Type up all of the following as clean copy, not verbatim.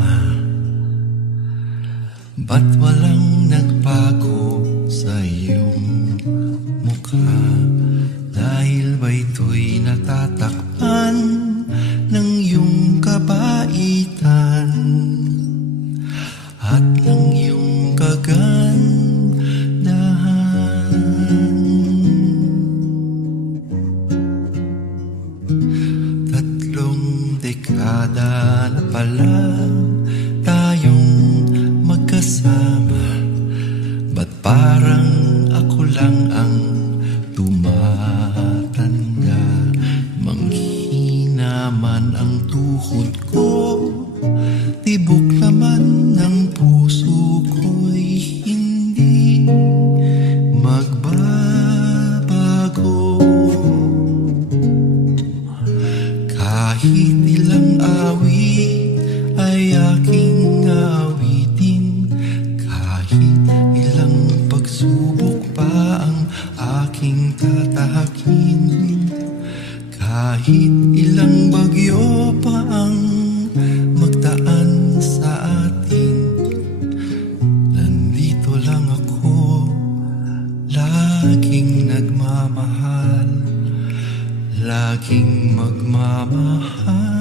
magkasama? Ba't walang nagbago sa iyong mukha? Dahil ba ito'y natatakpan ng iyong kabaitan at ng iyong kagandahan? Tatlong dekada na pala tayong magkasama. Ba't parang ako lang ang tumatanda? Manghina man ang tuhod ko, tibok laman ng puso ko'y hindi magbabago. Kahit ilang awit ay aking awitin, kahit ilang pagsubok pa ang aking tatahakin, kahit ilang bagyo pa ang magdaan sa atin, nandito lang ako, laging nagmamahal, laging magmamahal.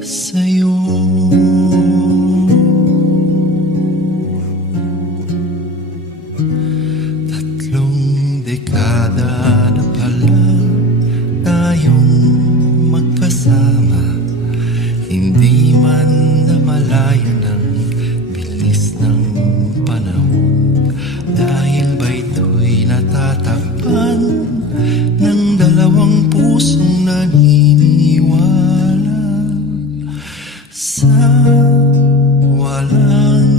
Sa'yo tatlong dekada na pala tayong magkasama. Hindi man namalayan ang bilis ng panahon, dahil ba ito'y natatakpan ng dalawang pusong naniniwala sa walang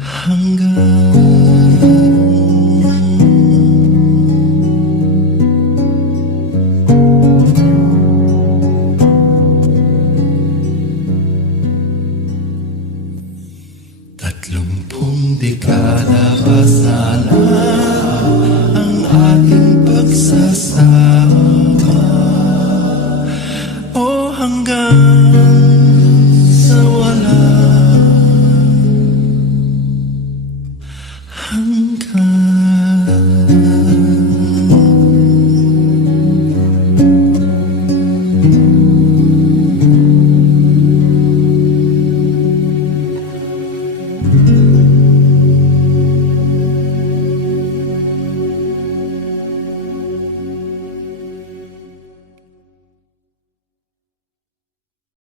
hanggan. Tatlumpung dekada pa sana ang ating pagsasama, o hanggang sa walang hanggan.